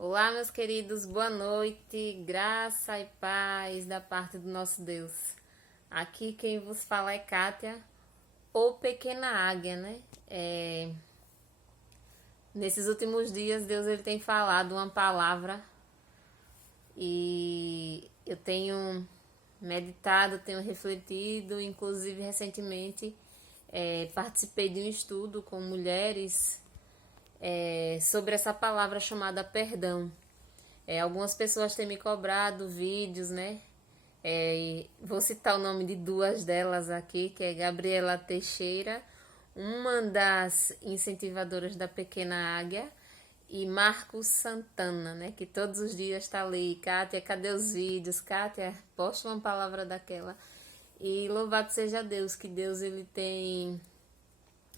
Olá, meus queridos, boa noite, graça e paz da parte do nosso Deus. Aqui quem vos fala é Kátia, ou Pequena Águia, né? Nesses últimos dias, Deus ele tem falado uma palavra e eu tenho meditado, tenho refletido, inclusive recentemente participei de um estudo com mulheres sobre essa palavra chamada perdão. Algumas pessoas têm me cobrado vídeos, né? Vou citar o nome de duas delas aqui, que é Gabriela Teixeira, uma das incentivadoras da Pequena Águia, e Marcos Santana, né? Que todos os dias está ali. Kátia, cadê os vídeos? Kátia, posta uma palavra daquela. E louvado seja Deus, que Deus ele tem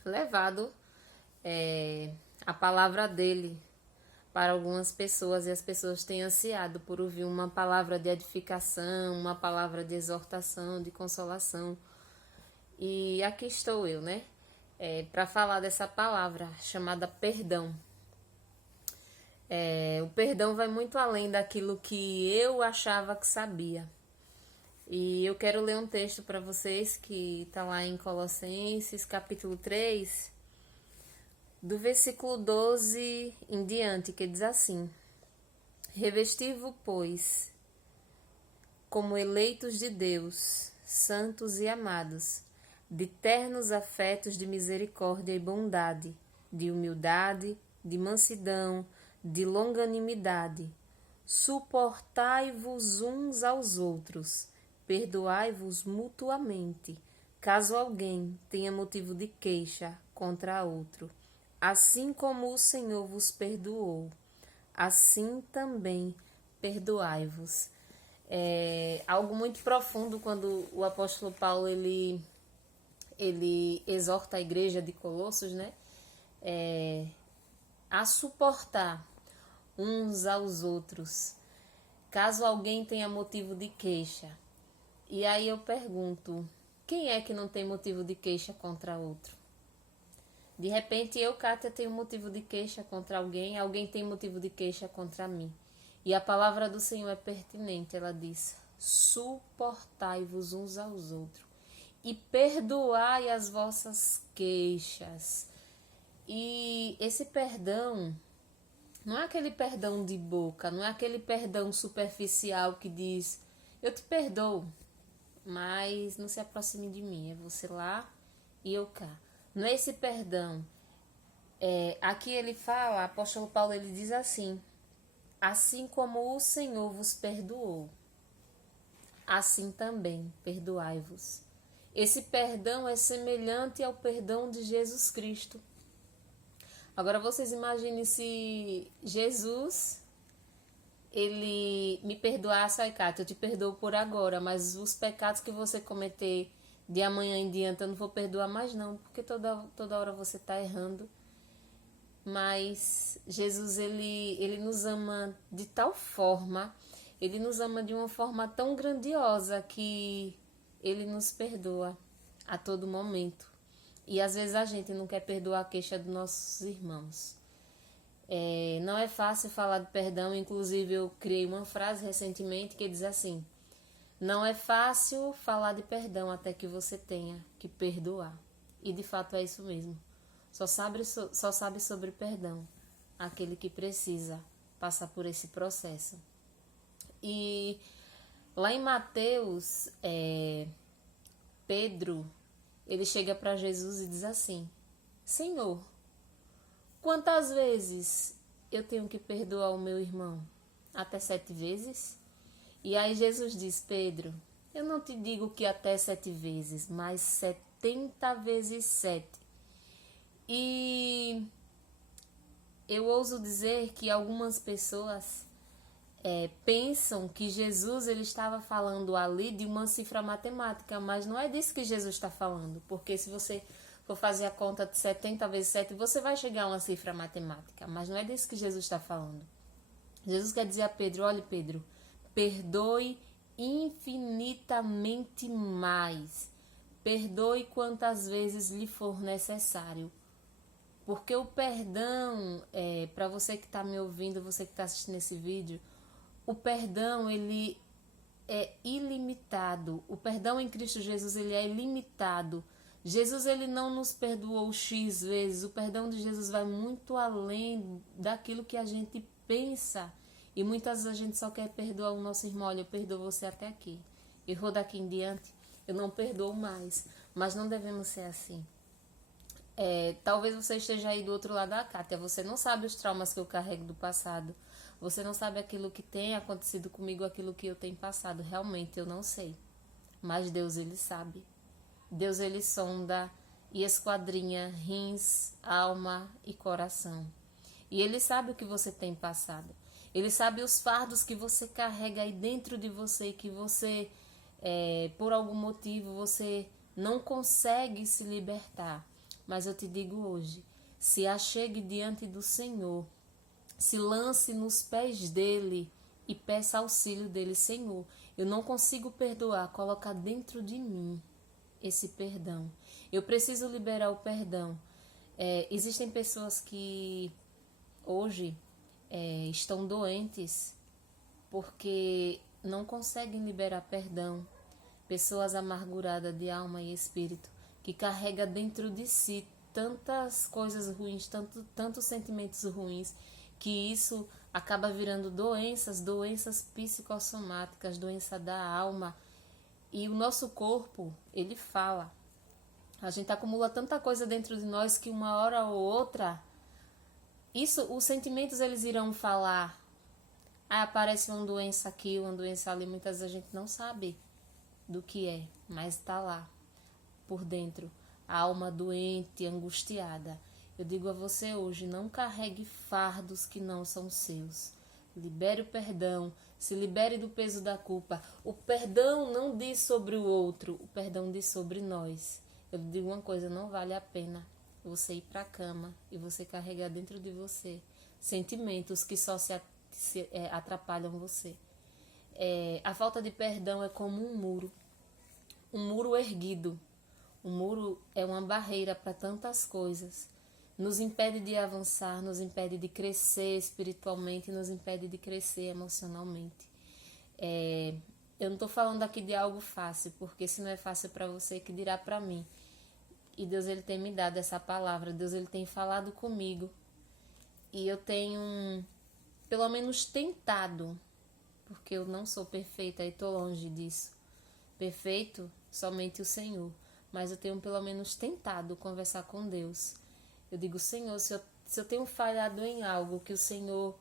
levado a palavra dele para algumas pessoas e as pessoas têm ansiado por ouvir uma palavra de edificação, uma palavra de exortação, de consolação. E aqui estou eu, né? Para falar dessa palavra chamada perdão. O perdão vai muito além daquilo que eu achava que sabia. E eu quero ler um texto para vocês que está lá em Colossenses, capítulo 3, do versículo 12 em diante, que diz assim: Revesti-vos, pois, como eleitos de Deus, santos e amados, de ternos afetos de misericórdia e bondade, de humildade, de mansidão, de longanimidade. Suportai-vos uns aos outros, perdoai-vos mutuamente, caso alguém tenha motivo de queixa contra outro. Assim como o Senhor vos perdoou, assim também perdoai-vos. É algo muito profundo quando o apóstolo Paulo ele exorta a igreja de Colossos, né? A suportar uns aos outros, caso alguém tenha motivo de queixa. E aí eu pergunto, quem é que não tem motivo de queixa contra outro? De repente eu, Kátia, tenho motivo de queixa contra alguém, alguém tem motivo de queixa contra mim. E a palavra do Senhor é pertinente, ela diz: suportai-vos uns aos outros e perdoai as vossas queixas. E esse perdão não é aquele perdão de boca, não é aquele perdão superficial que diz: eu te perdoo, mas não se aproxime de mim, é você lá e eu cá. Não é esse perdão. Aqui ele fala, o apóstolo Paulo ele diz assim: assim como o Senhor vos perdoou, assim também perdoai-vos. Esse perdão é semelhante ao perdão de Jesus Cristo. Agora vocês imaginem se Jesus ele me perdoasse, ai Cátia, eu te perdoo por agora, mas os pecados que você cometer de amanhã em diante eu não vou perdoar mais não, porque toda hora você está errando. Mas Jesus ele nos ama de tal forma, ele nos ama de uma forma tão grandiosa que ele nos perdoa a todo momento. E às vezes a gente não quer perdoar a queixa dos nossos irmãos. Não é fácil falar de perdão, inclusive eu criei uma frase recentemente que diz assim: não é fácil falar de perdão até que você tenha que perdoar. E de fato é isso mesmo. Só sabe sobre perdão aquele que precisa passar por esse processo. E lá em Mateus, Pedro, ele chega para Jesus e diz assim: Senhor, quantas vezes eu tenho que perdoar o meu irmão? Até 7 vezes? E aí Jesus diz: Pedro, eu não te digo que até 7 vezes, mas 70 vezes 7. E eu ouso dizer que algumas pessoas pensam que Jesus ele estava falando ali de uma cifra matemática, mas não é disso que Jesus está falando, porque se você for fazer a conta de 70 vezes 7, você vai chegar a uma cifra matemática, mas não é disso que Jesus está falando. Jesus quer dizer a Pedro: olhe Pedro, perdoe infinitamente mais, perdoe quantas vezes lhe for necessário. Porque o perdão, para você que está me ouvindo, você que está assistindo esse vídeo, o perdão, ele é ilimitado. O perdão em Cristo Jesus, ele é ilimitado. Jesus, ele não nos perdoou X vezes. O perdão de Jesus vai muito além daquilo que a gente pensa. E muitas vezes a gente só quer perdoar o nosso irmão. Olha, eu perdoo você até aqui. Errou daqui em diante, eu não perdoo mais. Mas não devemos ser assim. Talvez você esteja aí do outro lado da Kátia. Você não sabe os traumas que eu carrego do passado. Você não sabe aquilo que tem acontecido comigo, aquilo que eu tenho passado. Realmente eu não sei. Mas Deus, ele sabe. Deus, ele sonda e esquadrinha rins, alma e coração. E ele sabe o que você tem passado. Ele sabe os fardos que você carrega aí dentro de você, que você, por algum motivo, você não consegue se libertar. Mas eu te digo hoje, se achegue diante do Senhor, se lance nos pés dele e peça auxílio dele. Senhor, eu não consigo perdoar, coloca dentro de mim esse perdão. Eu preciso liberar o perdão. Existem pessoas que hoje estão doentes porque não conseguem liberar perdão. Pessoas amarguradas de alma e espírito, que carrega dentro de si tantas coisas ruins, tantos sentimentos ruins, que isso acaba virando doenças psicossomáticas, doença da alma. E o nosso corpo, ele fala. A gente acumula tanta coisa dentro de nós que uma hora ou outra, os sentimentos eles irão falar. Aí aparece uma doença aqui, uma doença ali, muitas vezes a gente não sabe do que é, mas está lá, por dentro. A alma doente, angustiada. Eu digo a você hoje, não carregue fardos que não são seus. Libere o perdão, se libere do peso da culpa. O perdão não diz sobre o outro, o perdão diz sobre nós. Eu digo uma coisa, não vale a pena você ir para a cama e você carregar dentro de você sentimentos que só atrapalham você. A falta de perdão é como um muro erguido. O muro é uma barreira para tantas coisas. Nos impede de avançar, nos impede de crescer espiritualmente, nos impede de crescer emocionalmente. Eu não estou falando aqui de algo fácil, porque se não é fácil para você, que dirá para mim. E Deus, ele tem me dado essa palavra, Deus, ele tem falado comigo. E eu tenho, pelo menos, tentado, porque eu não sou perfeita e estou longe disso. Perfeito, somente o Senhor. Mas eu tenho pelo menos tentado conversar com Deus. Eu digo, Senhor, se eu tenho falhado em algo, que o Senhor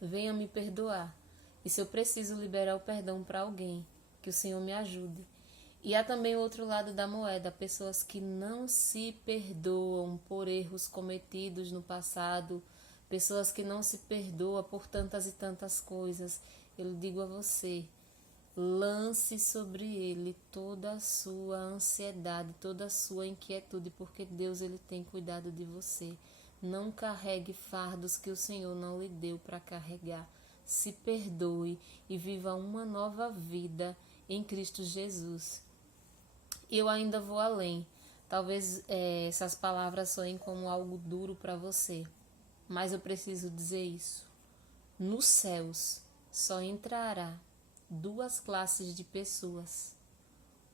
venha me perdoar. E se eu preciso liberar o perdão para alguém, que o Senhor me ajude. E há também o outro lado da moeda, pessoas que não se perdoam por erros cometidos no passado, pessoas que não se perdoam por tantas e tantas coisas. Eu digo a você, lance sobre ele toda a sua ansiedade, toda a sua inquietude, porque Deus, ele tem cuidado de você. Não carregue fardos que o Senhor não lhe deu para carregar. Se perdoe e viva uma nova vida em Cristo Jesus. Eu ainda vou além. Talvez essas palavras soem como algo duro para você, mas eu preciso dizer isso. Nos céus só entrará duas classes de pessoas: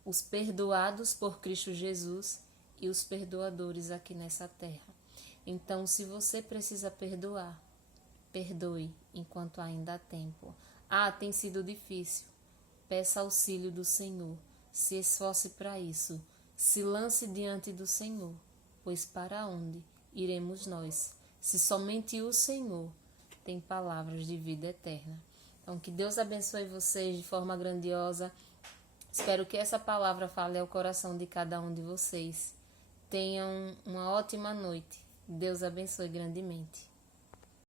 os perdoados por Cristo Jesus e os perdoadores aqui nessa terra. Então, se você precisa perdoar, perdoe enquanto ainda há tempo. Tem sido difícil. Peça auxílio do Senhor. Se esforce para isso. Se lance diante do Senhor. Pois para onde iremos nós, se somente o Senhor tem palavras de vida eterna? Então, que Deus abençoe vocês de forma grandiosa. Espero que essa palavra fale ao coração de cada um de vocês. Tenham uma ótima noite. Deus abençoe grandemente.